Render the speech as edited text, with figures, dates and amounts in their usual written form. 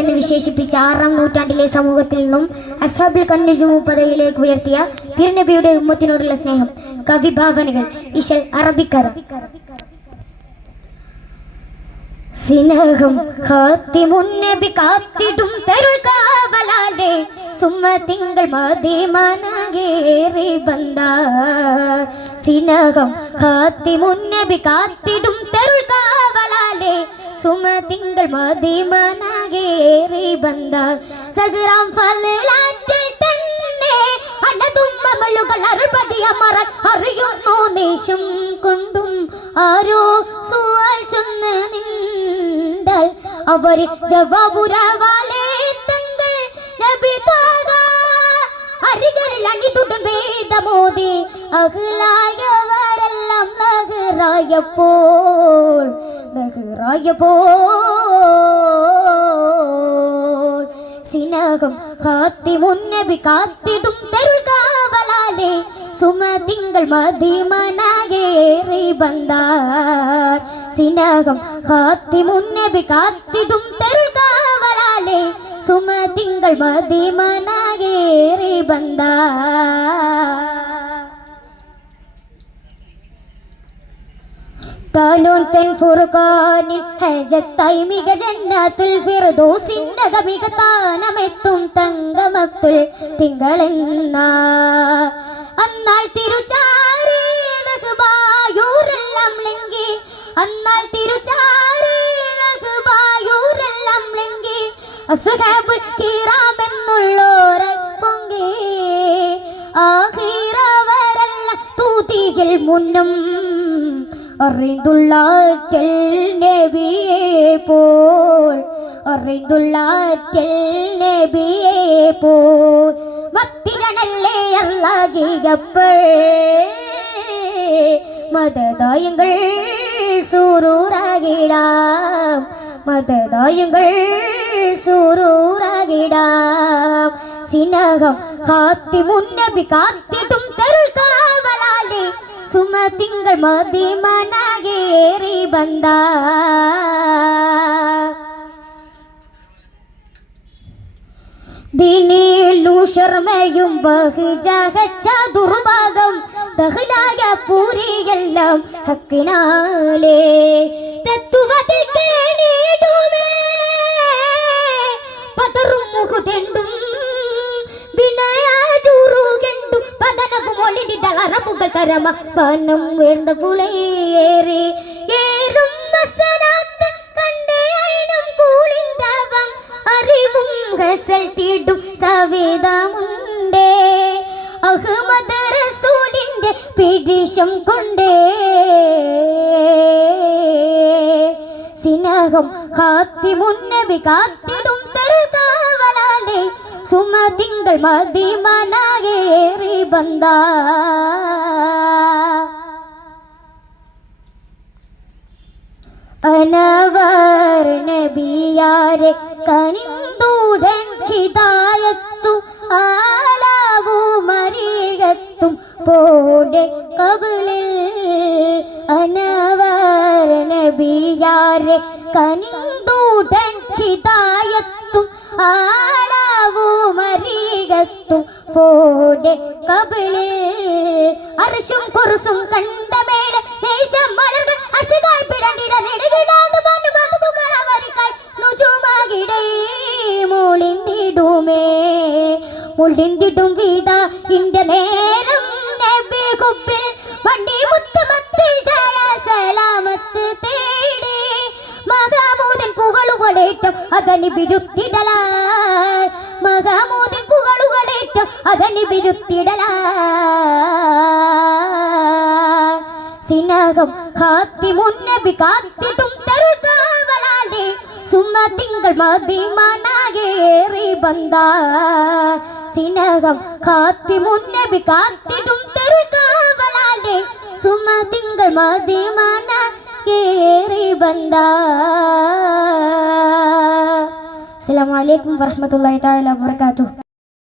എന്ന് വിശേഷിപ്പിച്ച 6-ാം നൂറ്റാണ്ടിലെ സമൂഹത്തിൽ നിന്നും അസ്ഹാബുൽ കന്നുജും പദവിയിലേക്ക് ഉയർത്തിയ തിരുനബിയുടെ ഉമ്മത്തിനോടുള്ള സ്നേഹം. കവിഭാവനകൾ ഇശൽ അറബിക്കര. സ്നേഹം ഖാത്തിമുന്നബി കാത്തിടും തരുൾ കാവലാലെ സുമ്മ തിങ്കൾ മദീനകേറി ബന്ദ. സ്നേഹം ഖാത്തിമുന്നബി കാത്തിടും തരുൾ കാവലാലെ സുമ തിങ്കൾ മദീനകേറി ബന്ദ. സഗ്രാം ഫലാറ്റിൽ തന്നെ അനതുമ്മലുകൾ അറുപടിയമറ അറിയുന്നു ദേശം കൊണ്ടും ആരോ സുവാൽ ചൊന്ന് നിന്താൽ അവർ ജവാബുരവാലെ തങ്ങൾ നബി താഗ അരികളിൽ അണിതുടൻ വേദമോദി അഖ്ലായവരെല്ലാം നഗറായപ്പോൾ സ്നേഹം ഖാത്തിമുന്നബി കാത്തിടും തരുൾ കാവലാലെ സുമ തിങ്കൾ മദീനകേറി ബന്ദ. സ്നേഹം ഖാത്തിമുന്നബി കാത്തിടും തരുൾ കാവലാലെ സുമ തിങ്കൾ മദീനകേറി ബന്ദ. താനോൻ തൻ ഫുർഖാനിൽ ഹജത്തായി മിക ജന്നത്തുൽ ഫിർദൗസിന്റെ മിക താനമെത്തും തങ്കമത്തുൽ തിങ്കളെന്ന അന്നാൽ തിരുചാരേതകുബായൂരെല്ലാം ലംഘി അന്നാൽ തിരുചാരേതകുബായൂരെല്ലാം ലംഘി അസ്ഹാബുൽ കിറാമെന്നുള്ളോരെ പൊങ്കി ആഖിറവരെല്ലാം തൂതിയിൽ മുന്നും അറിന്തുള്ളാറ്റൽ നബിയെ പോൽ അറിന്തുള്ളാറ്റൽ നബിയെ പോൽ ഭക്തിജനല്ലേ അല്ലാഹുവേ മദദായങ്ങൾ സൂറൂറാകിടാം മദദായങ്ങൾ സൂറൂറാകിടാം. സ്നേഹം ഖാത്തിമുന്നബി കാത്തിടും തരുൾ കാവലാലെ സുമ തിങ്കൾ മദീനകേറി ബന്ദ. ദിനേലു ശർമ്മയും ബഹുജഹച്ച ദുർഭാഗം ദഹ്ലായ പൂരിയെല്ലാം ഹക്കിനാലേ തത്വത്തിൽ കേണിടുമേ പതറും മുഖുതെണ്ടും വിനയാജുറുകെണ്ടും പതനവും ഒളിടിട അറബുകൾ തരമ പനം വേണ്ട പുലയേറി ഏറും മസനാത്ത് കണ്ടേ അയിനും കൂളിന്തവം അറിവും ഹസൽ തീടും സവേദമുണ്ടേ അഹ്മദ് റസൂലിന്റെ പിടിശം കൊണ്ടേ. സ്നേഹം ഖാത്തിമുന്നബി കാത്തിടും തരുൾ കാവലാലെ സുമ തിങ്കൾ മദീനകേറി ബന്ദ. അനവർ നബിയാരെ കനിന്തൂടൻ ഹിദായത്തു ആലാവു മരീകത്തും പോടെ കബളിൽ അനവർ നബിയാരെ കനിന്തൂടൻ ഹിദായത്തും ആലാവു മരീകത്തും പോടെ കബളിൽ അർശും കുർസും കണ്ടമേലെ ദേശം മലർകൾ അശകായി പിടണ്ടിട നെടുകിടാതെ മനുബന്ധുകളവരിക്കായി നുജുമാകിടേ മുളിന്തിടുമേ മുളിന്തിടും വീത ഇന്റെ നേരം നബി കുപ്പിൽ വണ്ടി മുത്തുമത്തിൽ ജയ സലാമത്ത് തേടി മഹാമൂദൻ പുകളുകളേറ്റം അതനി ബിരുത്തിടലായി മഹാമൂദൻ പുകളുകളേറ്റം അതനി ബിരുത്തിടലായി. സ്നേഹം ഖാത്തിമുന്നബി കാത്തിടും തരുൾ കാവലാലെ സുമ തിങ്കൾ മദീനകേറി ബന്ദ. സ്നേഹം ഖാത്തിമുന്നബി കാത്തിടും തരുൾ കാവലാലെ സുമ തിങ്കൾ മദീനകേറി ബന്ദ. അസ്സലാമു അലൈക്കും വറഹ്മത്തുള്ളാഹി തആല വബറകാതുഹു.